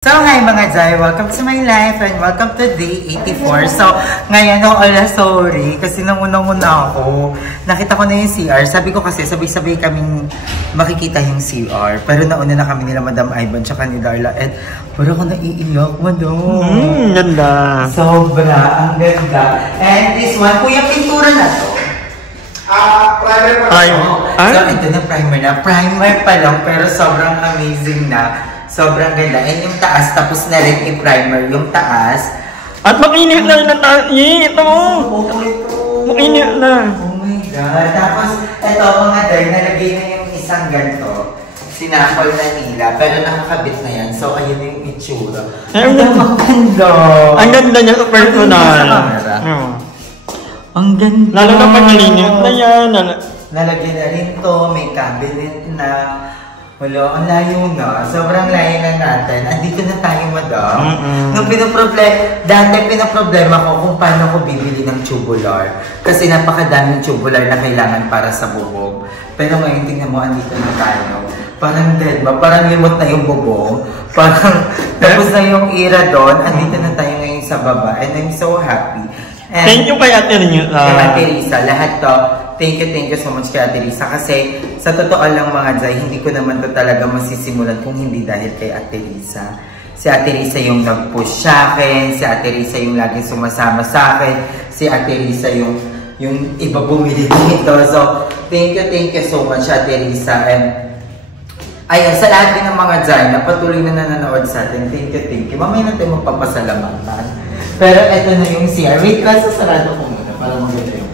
So, hi mga Jai! Welcome to my life and welcome to day 84. So, ngayon, sorry, kasi nung unang-una ako, nakita ko na yung CR. Sabi ko kasi, sabay-sabay kaming makikita yung CR. Pero nauna na kami nila Madam Ivan tsaka ni Darla. And parang ako naiiyak, Madam. Ganda. Sobra, ang ganda. And this one, kuya, pintura na to. Primer pa lang. So, ito na primer na. Primer pa lang, pero sobrang amazing na. Sobrang ganda. And yung taas, tapos na rin i-primer yung taas. At makinit na yung taas. Ito! Makinit na. Oh my God. Tapos, ito mga day, nalagay na yung isang ganito. Sinakol na nila. Pero nakakabit na yan. So, ayun yung itsura. Ang ganda. Ang ganda niya sa personal. Ang ganda. Lalo na pag nalinis na yan. Nalagyan na rin to. May cabinet na. Wala, ang layo na. Sobrang layo na natin. Andito na tayo, Madam. Nung dati pinaproblema ko kung paano ko bibili ng tubular. Kasi napakadaming tubular na kailangan para sa bubog. Pero ngayon, tingnan mo, andito na tayo. Parang dead ba? Parang limot na yung bubog. Parang tapos na yung era doon. Andito na tayo ngayon sa baba. And I'm so happy. And thank you kay Ate Risa. Kay Ate Risa. Lahat to. Thank you so much kay Ate Risa. Kasi sa totoo lang mga Jai, hindi ko naman to talaga masisimulan kung hindi dahil kay Ate Risa. Si Ate Risa yung nag-push sa akin. Si Ate Risa yung laging sumasama sa akin. Si Ate Risa yung iba bumili dito. So, thank you so much Ate Risa. And ayun, sa lahat din ng mga Jai na patuloy na nanonood sa atin, thank you. Mamaya natin magpapasalamatan. Pero eto na yung CR. Wait lang, sasarado ko muna para maganda yung.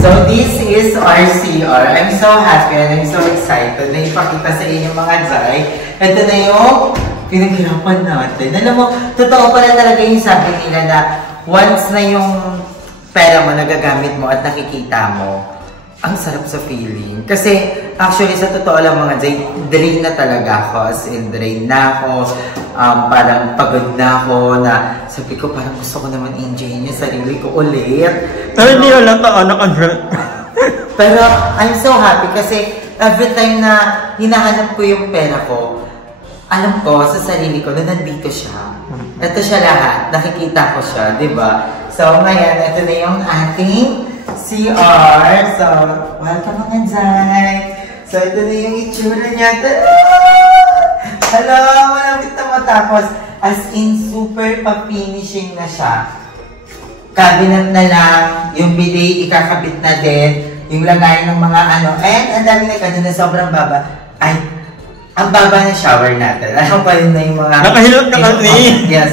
So this is our CR. I'm so happy and I'm so excited na ipakita sa inyo mga Jai. Ito na yung pinaghirapan natin. Alam mo, totoo pala talaga yung sabi nila na once na yung pera mo nagagamit mo at nakikita mo, ang sarap sa feeling. Kasi actually sa totoo lang mga Jai, drain na talaga ako. As in, drain na ako. Parang pagod na ako na sabi ko parang gusto ko naman enjoyin yung sarili ko ulit. Pero hindi wala pa naka-dress. Pero I'm so happy kasi every time na hinahanap ko yung pera ko, alam ko sa sarili ko na nandito siya. Ito siya lahat. Nakikita ko siya, di ba? So ngayon, ito na yung ating CR. So, welcome mga Jai. So, ito na yung itsura niya. Hello, malapit na matapos. As in, super pa-finishing na siya. Cabinet na lang. Yung bidet, ikakabit na din. Yung lagay ng mga ano. And, ang dami na ganun na sobrang baba. Ay, ang baba ng shower natin. Alam pa yun na yung mga... Nakahilot ka kasi. Yes.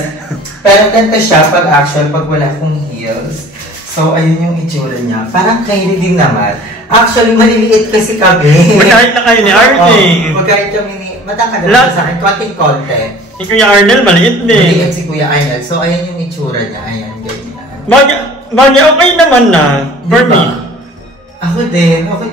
Pero ganito siya pag actual, pag wala kong heels. So, ayun yung itsura niya. Parang kayo din naman. Actually, maliliit kasi kami. Magkahit na kayo ni Arnie. Magkahit kami ni... Matangkad naman sa akin. Konting-konti. Si Kuya Arnel, maliit din. Maliit si Kuya Arnel. So, ayun yung itsura niya. Ayan, ganyan. Bagay, okay naman na. For me. Ako din. Okay.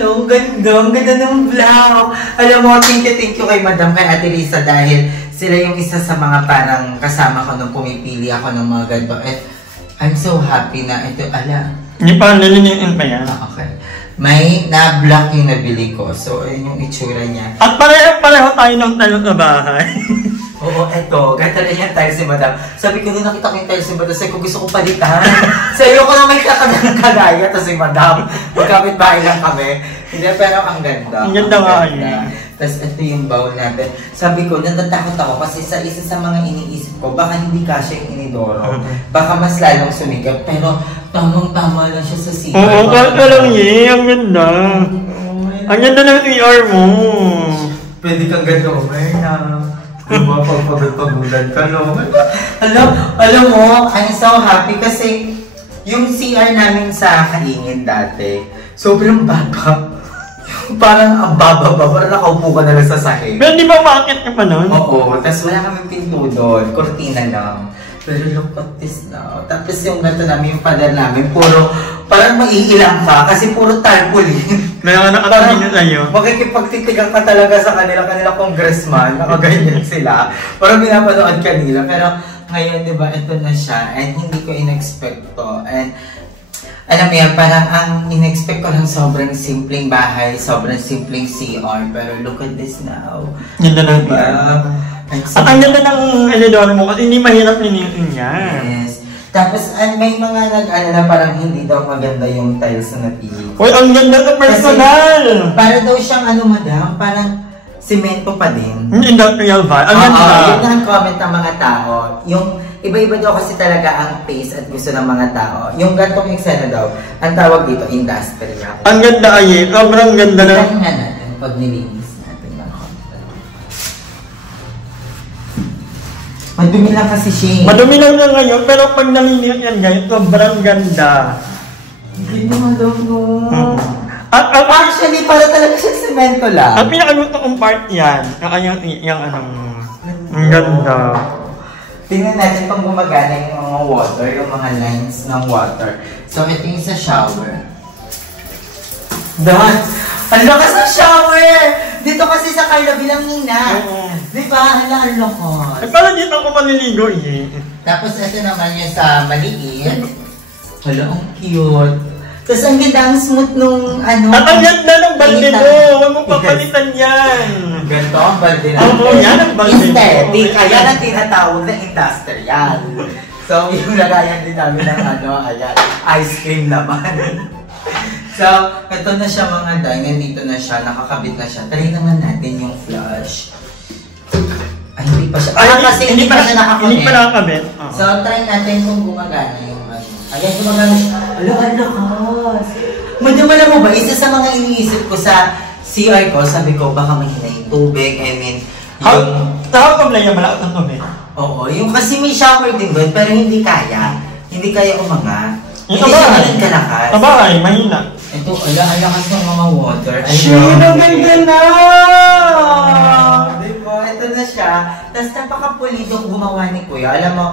Hello, ang ganda. Ang ganda ng vlog. Alam mo, thank you kay Madam, kay Ate Risa dahil sila yung isa sa mga parang kasama ko nung pumipili ako ng mga ganito. And I'm so happy na ito, Hindi pa, naliniin pa yan. Okay. May na-block yung nabili ko. So, ayun yung itsura niya. At pareho tayo ng talo sa bahay. Oo, eto. Ganda rin yung tiles ni Madam. Sabi ko, nung nakita ko yung tiles ni Madam, sabi ko, gusto ko palitan. So, ayoko na may kagaya. Tapos si Madam, magkapit bahay lang kami. Hindi, pero ang ganda. Ang ganda nga yun. Tapos ito yung bowl natin. Sabi ko, natatakot ako kasi sa isa sa mga iniisip ko, baka hindi kasya yung inidoro. Baka mas lalong sumigat. Pero tamang-tama lang siya sa CR. Oo, kasi lang yun. Ang ganda. Ang ganda ng CR mo. Pwede kang gano'n, na. Diba, pagpagod-pagulan ka, no? Alam mo, I'm so happy kasi yung CR namin sa Kaingin dati, sobrang baba. Parang ang baba, parang nakaupo ka na lang sa sahig. Pero di ba makakit ka pa nun? Oo, tapos wala kami pinto doon, kortina lang. Pero look at this now. Tapos yung gato namin, yung pader namin, puro, parang maiilang ka kasi puro tarpaulin. May mga nakatingin na sa'yo. Makikipagtitigan ka talaga sa kanila congressman, nakaganyan sila. Parang pinapanood kanila. Pero ngayon, di ba, ito na siya. And hindi ko in-expect to. And alam mo yan, parang ang in-expect ko lang sobrang simpleng bahay, sobrang simpleng CR. Pero look at this now. Ganda lang diba? At ang ganda ng elidor mo kasi hindi mahirap linisin yan. Yes. Tapos may mga na parang hindi daw maganda yung tiles na napili. Uy, ang ganda ng personal! Kasi, para daw siyang madam, parang semento pa din. Industrial ba? Ang ganda. Yun na ang comment ng mga tao. Yung iba-iba daw kasi talaga ang taste at gusto ng mga tao. Yung gantong eksena daw, ang tawag dito, industrial. Ang ganda ay, sobrang ganda na. Tignan nga natin pag nilinis natin ng konti. Madumi lang kasi siya. Madumi lang na ngayon, pero pag nalinis yan guys, sobrang ganda. Hindi naman daw no. Actually, para talaga siya semento lang. Ang pinakagusto kong part yan, yung ang ganda. Tingnan natin kung gumagana yung mga water, yung mga lines ng water. So, ito yung sa shower. Dahan! Ang lakas ng shower! Dito kasi sa Carla bilang nina. Diba? Ang lokos. Eh, parang dito ako maliligo eh. Tapos, ito naman yung sa maliit. Hala, ang cute. Tapos, ang ganda, ang smooth nung At ang ganda ng balde mo! Huwag mong papalitan yan! Ganito ang balde na. Oo, yan ang balde mo. Aesthetic. Kaya ang tinatawag na industrial. So, yung lagayan din namin ng ayan, ice cream naman. So, ito na siya mga day, nandito na siya, nakakabit na siya. Try naman natin yung flush. Ay, hindi pa siya. Kasi hindi pa siya nakakonect. Hindi pa nakakabit. So, try natin kung gumagana yung ayan, gumagana siya. Lakas! Madamala mo ba? Isa sa mga iniisip ko sa CR ko, sabi ko, baka mahina yung tubig. I mean, yung... Saan ka blaya malakot ng tubig? Oo, yung kasi may shower din doon, pero hindi kaya. Hindi kaya umangat. Yung Hindi siya ganun kalakas. Sabay, mahina. Ito, ang lakas ng mga water. Shit, ang ganda na! Diba? Ito na siya. Tapos napaka-pulido gumawa ni Kuya. Alam mo,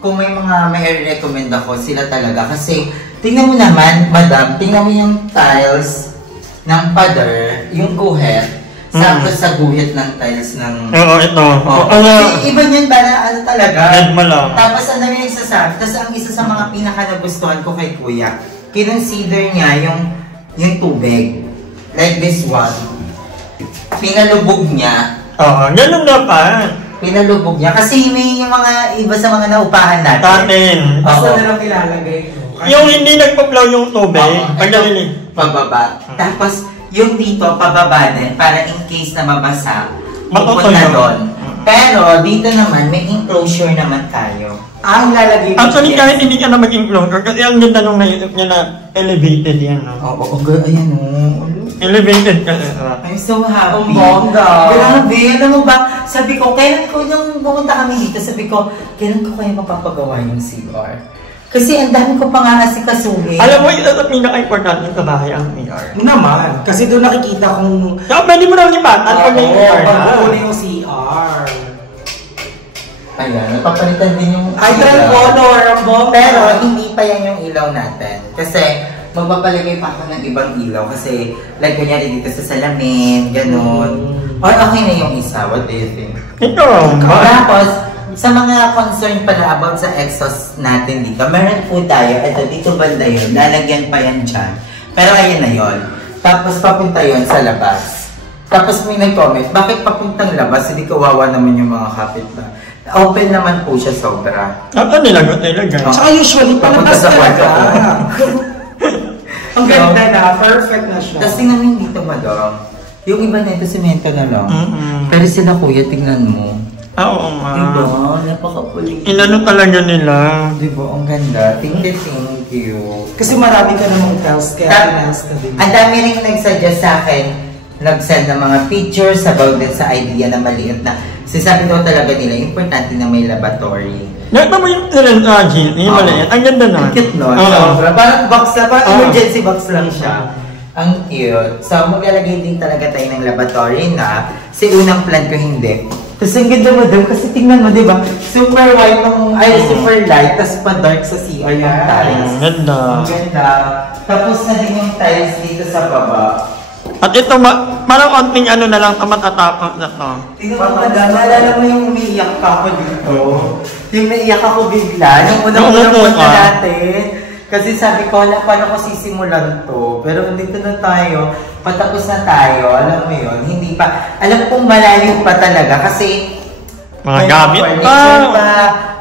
kung may mga may recommend ako, sila talaga. Kasi, tingnan mo naman, madam, tingnan mo yung tiles ng pader, yung guhit. Sakto sa guhit ng tiles ng... Oo, ito. Kasi iba niyan para talaga. Red mo lang. Tapos ang dami nagsasabi. Tapos ang isa sa mga pinaka-nagustuhan ko kay Kuya, kinonsider niya yung tubig. Like this one. Pinalubog niya. Oo, ganun dapat. Pinalubog niya. Kasi may yung mga iba sa mga naupahan natin. Basta na lang ilalagay. Yung hindi nagpa-flow yung tubig, pagdalilig. Pababa. Tapos, yung dito, pababa din, para in case na mabasa, Matutuyo. pupunta doon. Pero, dito naman, may enclosure naman tayo. Ang lalagay mo. Actually, kahit hindi ka na mag-enclosure, kasi ang ganda nung naisip niya na elevated yan, no? Oo, ayan o. Elevated kasi. I'm so happy. Ang bongga. Grabe, alam mo ba, sabi ko, kailan ko, nung pumunta kami dito, sabi ko, kailan ko kaya mapapagawa yung CR? Kasi ang dami ko pa nga kasi kasuhin. Alam mo, ito sa pinaka-importante sa bahay ang CR. Naman, kasi doon nakikita kung... Kaya pwede mo lang lipatan pag may CR na. Pag yung CR. Ayan, napapalitan din yung Ay, color ang bomba. Pero hindi pa yan yung ilaw natin. Kasi magpapalagay pa ako ng ibang ilaw. Kasi like kunyari dito sa salamin, ganun. Or okay na yung isa, what do you think? Ito, Tapos, sa mga concern pala about sa exhaust natin dito, meron po tayo, ito dito banda yun, lalagyan pa yan dyan. Pero ayun na yun. Tapos papunta yun sa labas. Tapos may nag-comment, bakit papuntang labas? Hindi kawawa naman yung mga kapitbahay. Open naman po siya sobra. Ano nilagot talaga? Tsaka usually, palabas Papunta sa talaga. kwarto. Ang ganda na, perfect na siya. Tapos tingnan mo yung dito, madam. Yung iba na ito, semento na lang. Pero sila kuya, tingnan mo. Oo nga. Diba? Napaka-puling. Inano talaga nila. Diba? Ang ganda. Thank you. Kasi marami ka namang tiles, kaya tiles ka din. Ang dami rin nag-suggest sa akin, nag-send ng mga pictures about din sa idea na maliit na. Sasabi daw talaga nila, importante na may laboratory. Nakita mo yung Jean, yung maliit. Ang ganda na. Ang cute, no? Parang box lang, parang emergency box lang siya. Ang cute. So, maglalagay din talaga tayo ng laboratory na si unang plan ko hindi. Tapos ang ganda mo daw, kasi tingnan mo, di ba? Super white ng, super light, tapos pa-dark sa CR yung tiles. Ang ganda. Ang ganda. Tapos na din yung tiles dito sa baba. At ito, parang konting ano na lang, matatapang na to. Tingnan mo, madam, naalala mo yung umiiyak ka ako dito. Yung umiiyak ako bigla, yung unang-unang punta natin. Kasi sabi ko, wala, paano ko sisimulan to? Pero dito na tayo, patapos na tayo, alam mo yun, hindi pa, alam kong malayo pa talaga kasi Mga gamit furniture pa.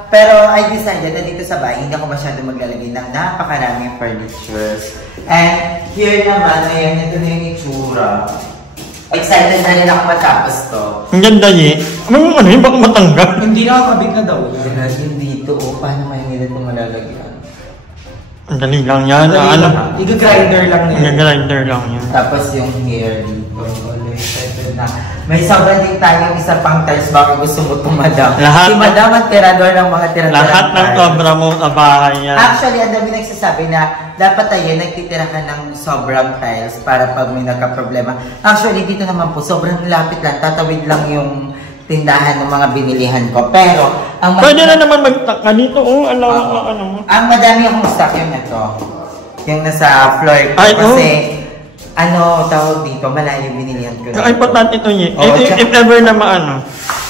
Pero I decided na dito sa bahay, hindi ako masyado maglalagay ng napakaraming furnitures. And here naman, ayan, ito na yung itsura. Excited na rin ako matapos to. Ang ganda niya. Ano yun? Baka matanggal. Hindi nakakabit na daw. Diba, yung dito, paano may nila ito malalagyan? Ang galing lang yan. Iga-grinder lang na yan. Iga-grinder lang yan. Tapos yung hair dito. May sobrang din tayong isa pang tiles baka gusto mo itong madam. Si madam ang tirador ng mga tirador. Lahat ng sobra mo sa bahay yan. Actually, ang dami nagsasabi na dapat tayo nagtitira ka ng sobrang tiles para pag may nagka-problema. Actually, dito naman po, sobrang lapit lang. Tatawid lang yung tindahan ng mga binilihan ko. Pero, ang pwede na naman magtaka dito. Ano. Ang madami akong stock yung ito. Yung nasa floor ko. Ay, kasi, tawag dito, malayo binilihan ko. Ang importante ito niya. If ever na maano.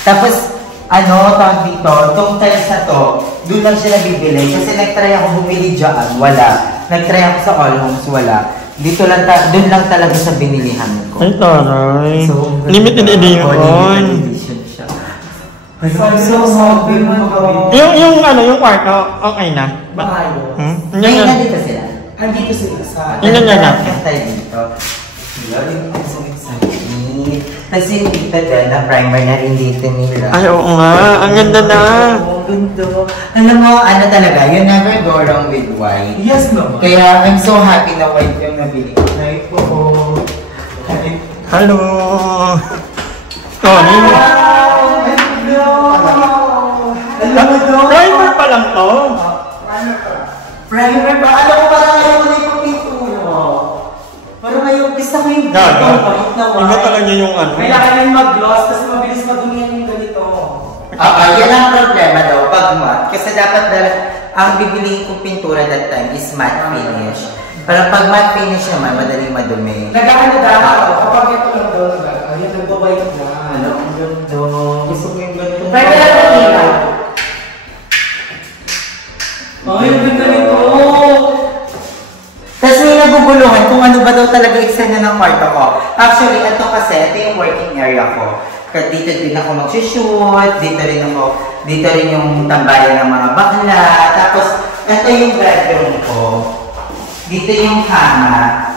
Tapos, tawag dito, itong tiles na to, doon lang siya nabibili. Kasi nag-try ako bumili dyan, wala. Nag-try ako sa All Homes, wala. Dito lang, doon lang talaga sa binilihan ko. Ay, taray. So, limited edition. Limited edition siya. Yung kwarto, okay na. Maayos. Ngayon na dito sila. Andito sila sa... Yung ganyan na. Yung tayo dito. Yung so exciting. Kasi yung dito din, na primer na rin dito nila. Ay, oo nga. Ang ganda na. Oo, ganda. Alam mo, talaga, you never go wrong with white. Yes, no. Kaya, I'm so happy na white yung nabili ko. Hi po. Hello. Sorry. Primer pa lang to. Primer pa? Alam mo, parang ayaw ko na yung pintura. Parang ayaw, gusto ko yung gaga. Iba talaga yung ano. Kailangan na yung mag-gloss kasi mabilis madumihan yung ganito. Yan ang problema daw, pag matte. Kasi dapat ang bibilihin kong pintura that time is matte finish. Parang pag matte finish naman, madaling madumi. Nagkakadaan ako, kapag ito yung doon, ayan, nagbabayot na. Ang ganda. Gusto ko yung ganito. Pwede lang ito nila. Ay, ang ganda nito. Tapos may naguguluhan kung ano ba daw talaga eksena ng kwarto ko. Actually, ito kasi, ito yung working area ko. Dito din ako mag-shoot, dito rin yung tambayan ng mga bakla. Tapos, ito yung bedroom ko. Dito yung kama.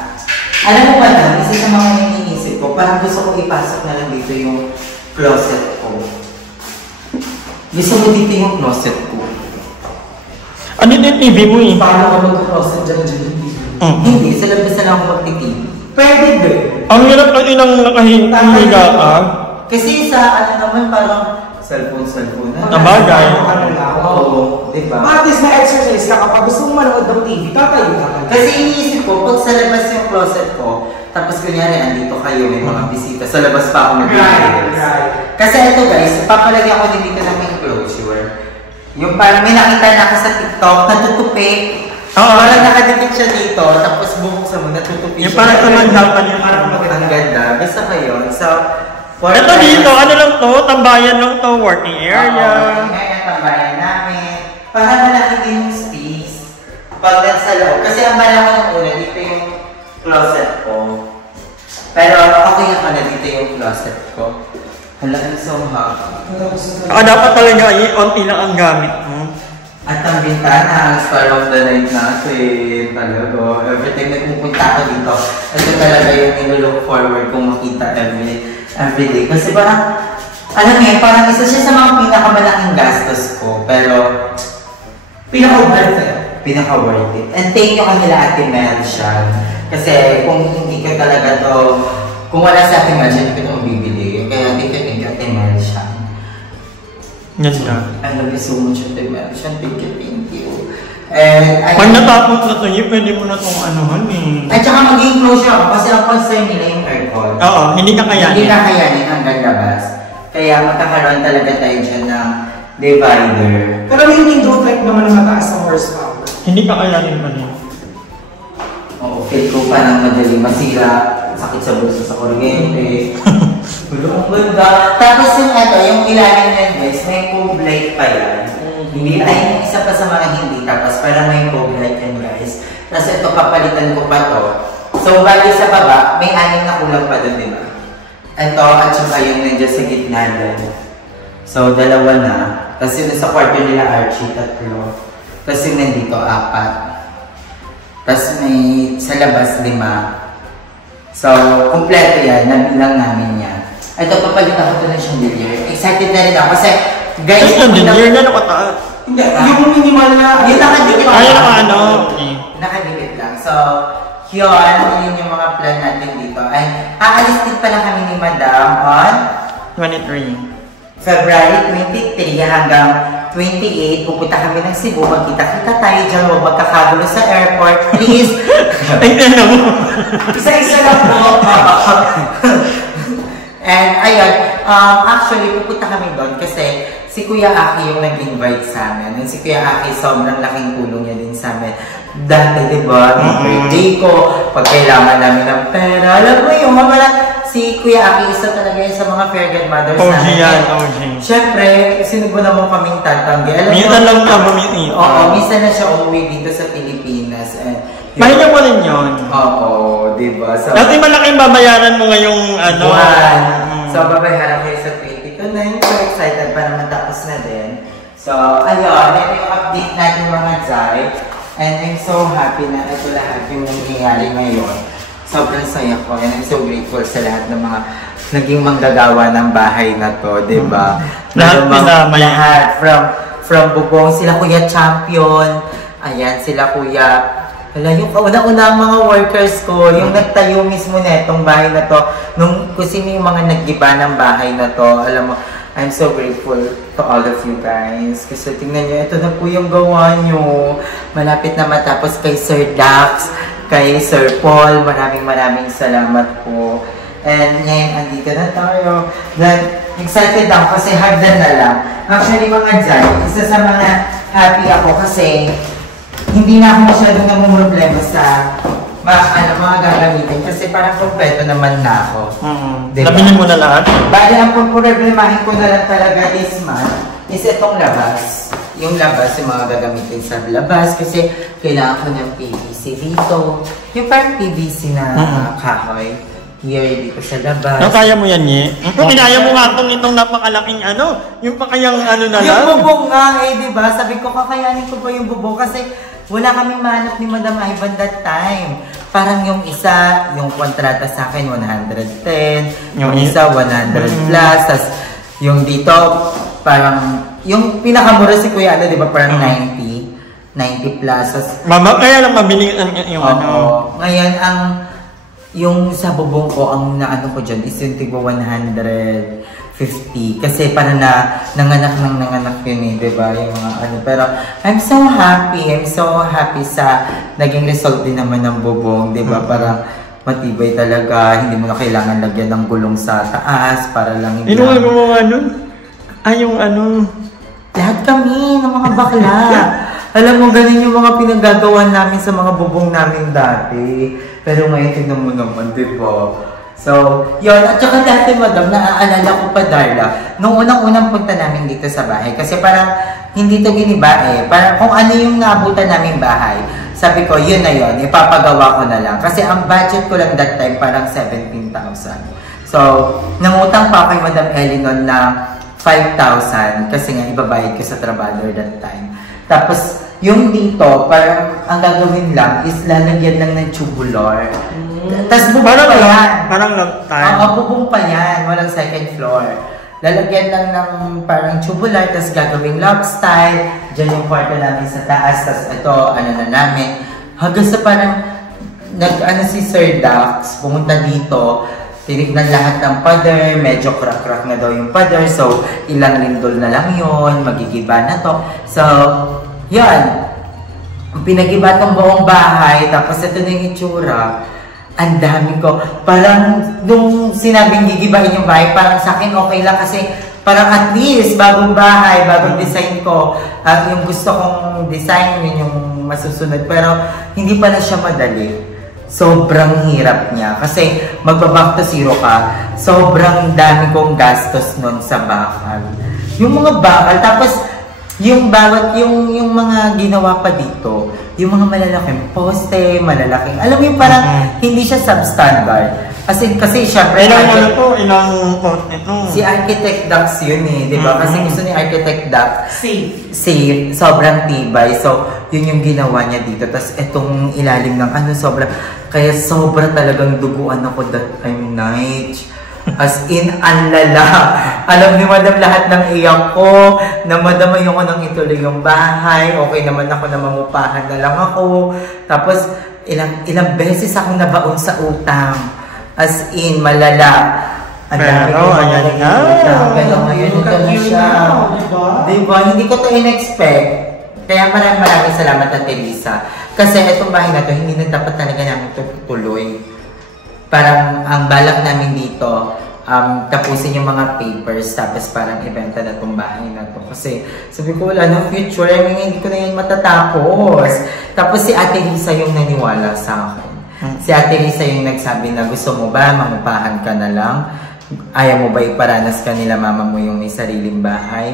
Alam mo ba na, isa sa mga iniisip ko, parang gusto ko ipasok na lang dito yung closet ko. Gusto ko dito yung closet ko. Ano yung TV mo eh? Paano ka mag-closet dyan? Hindi, sa labas na lang ako mag-TV. Pwede ba? Ang hirap na inang nakahiga ka. Kasi sa naman parang cellphone na. Nabagay. Oo, diba? At least may exercise ka kapag gusto mong manood ng TV, tatayo ka. Kasi iniisip ko, pag sa labas yung closet ko, tapos kunyari andito kayo, may mga bisita, sa labas pa ako nag-videos. Right. Kasi ito guys, papalagyan ko din dito ng enclosure. Yung parang may nakita na ako sa TikTok, natutupi. Parang nakadikit siya dito, tapos bubuksan mo, natutupi Yung siya. parang tumandapan yung parang Ang ganda. Gusto ko yun. So, ito dito, ano lang to? Tambayan lang to, working area. Ngayon, tambayan namin. Para malaki din yung space. Pag nasa loob. Kasi ang malaki ng una, dito yung closet ko. Pero okay naman na dito yung closet ko. Hala, I'm so happy. Dapat talaga onti lang ang gamit mo. At ang bintana, ang star of the night natin. Talaga. Every time nagpupunta ako dito, ito talaga yung nilook forward kong makita every day. Kasi parang, alam mo parang isa siya sa mga pinakamalaking gastos ko. Pero, pinaka-worth it. And thank you kanila Ate Melsian. Kasi kung hindi ka talaga to, kung wala sa Ate Melsian, hindi ko ito mabibili. Kaya thank you Ate Melsian. Ganda. I love you so much Ate Melsian. Thank you. And pag natapos na ito, pwede mo na itong anuhan eh. At saka maging close siya kasi ang concern nila yung aircon. Oo, hindi kakayanin. Hindi kakayanin hanggang labas. Kaya magkakaroon talaga tayo dyan ng divider. Pero yung window type naman ang mataas na horsepower. Hindi kakayanin pa din. Oo, feel ko pa nang madali masira. Sakit sa bulsa sa kuryente. Ang ganda. Tapos yung yung ilalim na yun guys, may cove light pa yan. Hindi ay isa pa sa mga hindi. Tapos parang may cove light yan guys. Tapos ito papalitan ko pa to. So bali sa baba, may 6 na kulang pa doon, di ba? Ito at saka yung nandiyan sa gitna doon. So, 2 na. Tapos yun sa kwarto nila Archie, 3. Tapos yun nandito, 4. Tapos may sa labas 5. So, kumpleto yan. Nabilang namin yan. Ito, papalitan ko ito ng chandelier. Excited na rin ako kasi, guys, Ay, chandelier na nakataas. Hindi, yung minimal na... Yung nakadikit lang. Ay, ano? Okay. Nakadikit lang. So, yun yung mga plan natin dito. Ay, aalis din pala kami ni Madam on 23. February 23 hanggang 28. Pupunta kami ng Cebu. Magkita-kita tayo dyan. Huwag magkakagulo sa airport. Please. Ay, ano mo? Isa-isa lang po. And, ayun. Actually, pupunta kami doon kasi si Kuya Aki yung nag-invite sa amin. And si Kuya Aki, sobrang laking tulong niya din sa amin. Dati, diba, birthday ko, pag kailangan namin ng pera, alam mo yung mga si Kuya Aki, isa talaga yun sa mga fair godmothers OG namin. yan, OG. Siyempre, sinubo naman kaming tatanggi. Minsan lang ka bumiti. Oo, minsan na siya umuwi dito sa Pilipinas. Mahinga mo rin yun. Oo, diba? So, dati malaking babayaran mo ngayong ano. So, babayaran kayo sa 22 na yun. So, excited para matapos na din. So, ayun, ito yung update natin mga Zay. And I'm so happy na ito lahat yung nangyayari ngayon. Sobrang saya ko and I'm so grateful sa lahat ng mga naging manggagawa ng bahay na to, diba? Lahat. From bubong, sila Kuya Champion. Ayan, sila Kuya. Wala, yung kauna-una mga workers ko, yung nagtayo mismo na itong bahay na to, kung sino yung mga naggiba ng bahay na to, alam mo, I'm so grateful to all of you guys. Kasi tingnan nyo, ito na po yung gawa nyo. Malapit na matapos kay Sir Dax, kay Sir Paul. Maraming salamat po. And ngayon, andito na tayo. Then, excited ako kasi hagdan na lang. Actually, mga dyan, isa sa mga happy ako kasi hindi na ako masyadong namumroblema sa mga gagamitin kasi parang kompleto naman na ako. Diba? Nabili mo na lahat? Bali, ang problemahin ko na lang talaga this month is itong labas. Yung labas, yung mga gagamitin sa labas kasi kailangan ko ng PVC dito. Yung parang PVC na kahoy. Here, dito sa labas. Kaya mo yan, Nye? Kung kinaya mo nga itong napakalaking ano, yung pa kayang ano na lang? Yung bubong nga diba? Sabi ko, kakayanin ko ba yung bubong kasi wala kaming mahanap ni Madam Ivan that time. Parang yung isa, yung kontrata sa akin, 110. Yung isa, 100 plus. Tas yung dito, parang, yung pinakamura si Kuya, ano, di ba? Parang 90 plus. Mama, kaya lang mabili yung ano. Ngayon, yung sa bubong ko, ang naano ko dyan is yung tigwa 150. Kasi parang nanganak yun diba? Yung mga ano. Pero I'm so happy sa naging result din naman ng bubong, diba? Parang matibay talaga, hindi mo na kailangan lagyan ng gulong sa taas para lang hindi. Ano ang gumawa nun? Yung ano? Lahat kami ng mga bakla. Alam mo, ganun yung mga pinagagawa namin sa mga bubong namin dati. Pero ngayon, tingnan mo naman, diba? So, yun. At saka dati, Madam, naaalala ko pa, Darla, nung unang-unang punta namin dito sa bahay. Kasi parang, hindi to giniba Parang kung ano yung naabutan namin bahay. Sabi ko, yun na yun. Ipapagawa ko na lang. Kasi ang budget ko lang that time, parang 17,000. So, nangutang pa kay Madam Ellie noon na 5,000. Kasi nga, ibabayad ko sa trabaler that time. Tapos, yung dito, parang ang gagawin lang is lalagyan lang ng tubular. Tapos bubong pa yan. Parang long time. Bubong pa yan. Walang second floor. Lalagyan lang ng parang tubular, tapos gagawing log style. Diyan yung kwarto namin sa taas. Tapos ito, ano na namin. Hanggang sa parang, si Sir Dax, pumunta dito, tinignan lahat ng pader, medyo crack-crack na daw yung pader. So, ilang lindol na lang yun, magigiba na to. So, yan. Pinagiba tong buong bahay, tapos ito na yung itsura. Ang dami ko. Parang, nung sinabing gigibain yung bahay, parang sa akin okay lang kasi parang at least, bagong bahay, bagong design ko. Yung gusto kong design, yun yung masusunod. Pero, hindi pala siya madali. Sobrang hirap niya. Kasi, magbaback to zero ka, sobrang dami kong gastos nun sa bakal. Yung mga bakal, tapos, yung bawat, yung mga ginawa pa dito, yung mga malalaking poste, malalaking, alam mo yung parang hindi siya substandard. Kasi syempre, ilang poste ito? Si Architect Dax yun eh, di ba? Kasi gusto ni Architect Dax, safe, sobrang tibay. So, yun yung ginawa niya dito. Tapos, itong ilalim ng kaya sobra talagang duguan ako that time night. As in, ang lala. Alam ni Madam lahat ng iyak ko, na Madam ayoko nang ituloy yung bahay, okay naman ako na mangupahan na lang ako. Tapos, ilang beses akong nabaon sa utang. As in, malala. Ang dami ko ayan na. Pero ngayon, ito na siya. Diba? Hindi ko ito in-expect. Kaya maraming salamat na Teresa. Kasi itong bahay na ito, hindi na dapat talaga namin tuloy. Parang ang balak namin dito, tapusin yung mga papers, tapos parang ibenta na itong bahay na ito. Kasi sabi ko, wala na future. I mean, hindi ko na yan matatapos. Tapos si Ate Lisa yung naniwala sa akin. Si Ate Lisa yung nagsabi na gusto mo ba, mangupahan ka na lang? Ayaw mo ba iparanas ka nila mama mo yung may sariling bahay?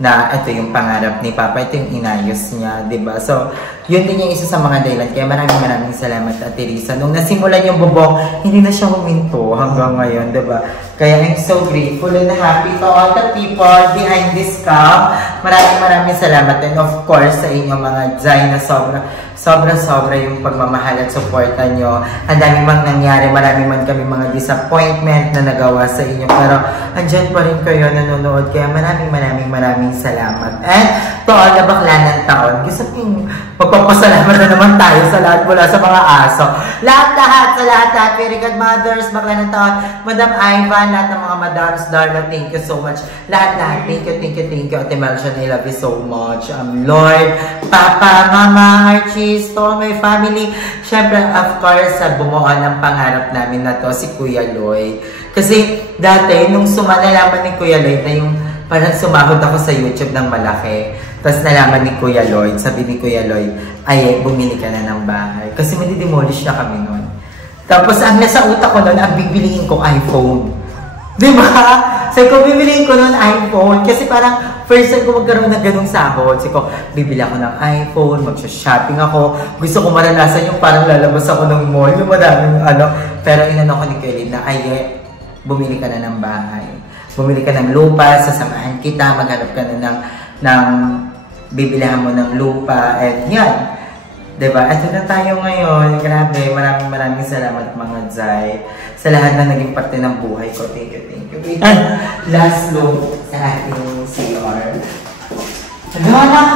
Na ito yung pangarap ni Papa, ito yung inayos niya, diba? So, yun din yung isa sa mga dahilan. Kaya maraming salamat Ate Lisa. Nung nasimulan yung bubong, hindi na siya huminto hanggang ngayon, diba? Kaya I'm so grateful and happy to all the people behind this cam. Maraming salamat. And of course, sa inyong mga Zay na sobra yung pagmamahal at suporta nyo. Ang dami mang nangyari, marami man kami mga disappointment na nagawa sa inyo. Pero andyan pa rin kayo nanonood. Kaya maraming salamat. And to all na bakla ng taon, gusto kong magpapasalamat na naman tayo sa lahat mula sa mga aso. Sa lahat, very good mothers, bakla ng taon, Madam Ivan, lahat ng mga madams, Darla, thank you so much. Lahat, thank you. Ate Melchon, I love you so much. Lord, Papa, Mama, Archie, to all my family. Siyempre, of course, bumuo ng pangarap namin na to, si Kuya Lloyd. Kasi dati, nung nalaman ni Kuya Lloyd na yung parang sumahod ako sa YouTube ng malaki. Tapos nalaman ni Kuya Lloyd, sabi ni Kuya Lloyd, ay, bumili ka na ng bahay. Kasi madidemolish na kami noon. Tapos ang nasa utak ko noon, ang bibiliin ko iPhone. Diba? So kung bibiliin ko noon iPhone, kasi parang first time ko magkaroon ng ganung sahod. So ko, bibili ako ng iPhone, mag-shopping ako. Gusto ko maranasan yung parang lalabas ako ng mall, yung madaming Pero inano ko ni Kuya Lloyd na, ay, bumili ka na ng bahay. Bumili ka ng lupa, sasamahan kita, maghanap ka na ng bibilihan mo ng lupa, and yan. Diba? Ito na tayo ngayon. Grabe, maraming salamat mga Zay. Sa lahat na naging parte ng buhay ko. Thank you. Last look sa ating CR.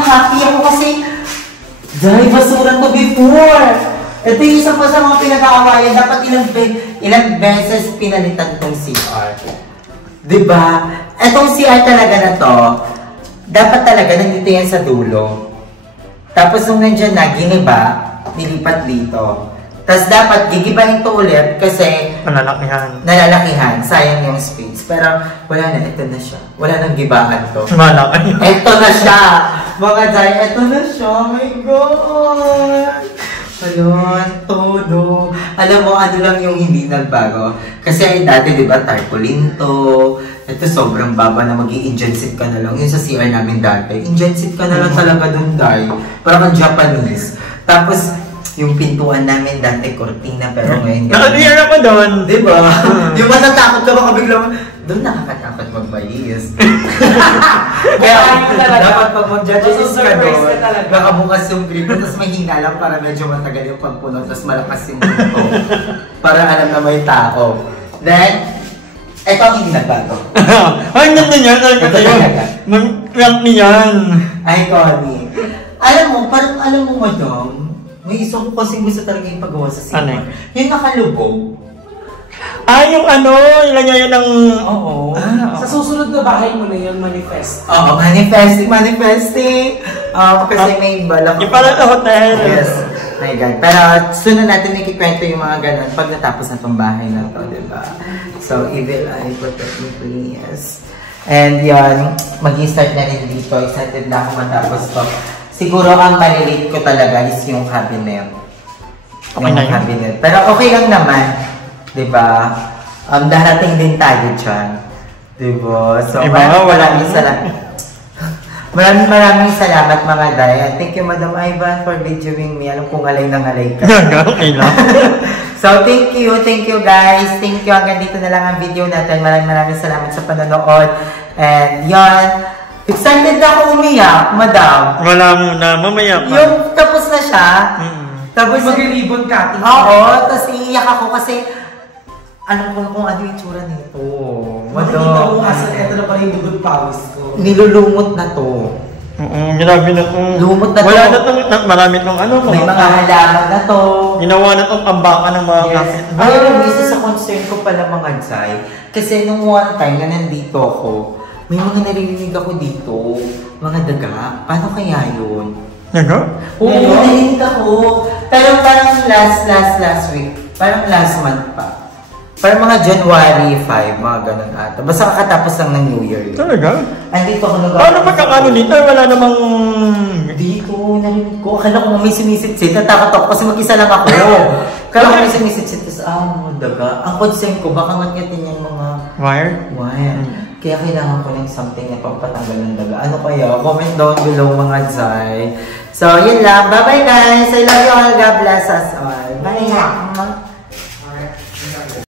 Happy ako kasi Zay, basura to before. Ito yung isa pa sa mga pinag-aawayan. Dapat ilang beses pinalitan itong CR. Diba? Itong CR talaga na to, dapat talaga nandito yan sa dulo. Tapos nung nandyan na, giniba, nilipat dito. Tapos dapat gigibahin to ulit kasi nalalakihan. Sayang yung space. Pero wala na, ito na siya. Wala nang gibaan to. Malaki. Ito na siya. Mga Zay, ito na siya. Oh my God. Ayun, todo. Alam mo, ano lang yung hindi nagbago. Kasi dati, di ba, tarpaulin to. Ito, sobrang baba na mag-i-injensive ka na lang. Yung sa CR namin dati, injensive ka na lang talaga dun, Day. Parang Japanese. Tapos, yung pintuan namin dati, cortina, pero ngayon... Nakadiyar ako doon. Di ba? Yung matatakot ka baka biglang... Doon nakakatakot magbayis. Kaya dapat pag mag-judges ka doon, nakabukas yung grip, tapos may hinga lang para medyo matagal yung pagpuno, tapos malakas yung grito. Para alam na may tao. Then, ito ang hindi nagbago. Ay, ganda niyan. Mag-rank niyan. Ay, Connie. Alam mo, parang alam mo, Madam, may isang ko kasi gusto talaga yung paggawa sa CR. Ano? Yung nakalubog. Yung ilagay yun ng... Oo. Sa susunod na bahay mo na yun, manifest. Oo, manifesting. Kasi may balak. Yung parang sa hotel. Yes. My God. Pero sunod natin ikikwento yung mga ganun pag natapos na itong bahay na to, diba? So, evil eye, protect me please. And yun, mag-i-start na rin dito. Excited na ako matapos to. Siguro ang malilate ko talaga is yung cabinet. Okay na yun. Cabinet. Pero okay lang naman. Diba? Darating din tayo dyan. Diba? So, maraming salamat. Maraming salamat mga day. And thank you Madam Ivan for videoing me. Alam kong alay ng alay ka. Okay lang. So thank you guys. Thank you. Hanggang dito na lang ang video natin. Maraming salamat sa panonood. And yan. Excited na ako umiyak, Madam. Wala muna, mamaya pa. Yung tapos na siya. Tapos mag-ribbon cutting. Oo, tapos iiyak ako kasi alam ko kung ano yung tsura nito. Makikita mo nga sa eto na pala yung dugod pawis ko. Nilulumot na to. Oo, grabe na to. Lumot na to. Wala na to, marami tong ano. May mga halaman na to. Ginawa na tong tambakan ng mga kapit. Ayun, isa sa concern ko pala mga Jai. Kasi nung one time na nandito ako, may mga naririnig ako dito. Mga daga. Paano kaya yun? Daga? Oo, narinig ako. Pero parang last week. Parang last month pa. Parang mga January 5, mga ganun ata. Basta kakatapos lang ng New Year. Talaga? Andito ako Paano pagkakano nito? Wala namang... Dito, narinig ko. Akala ko may sumisitsit. Natakot ako kasi mag-isa lang ako. Akala ko may sumisitsit. Tapos, daga. Ang concern ko, baka ngat-ngatin yung mga... Wire? Kaya kailangan ko ng something na pampatanggal ng daga. Ano kaya? Comment down below mga Zay. So, yun lang. Bye-bye guys. I love you all. God bless us all. Bye.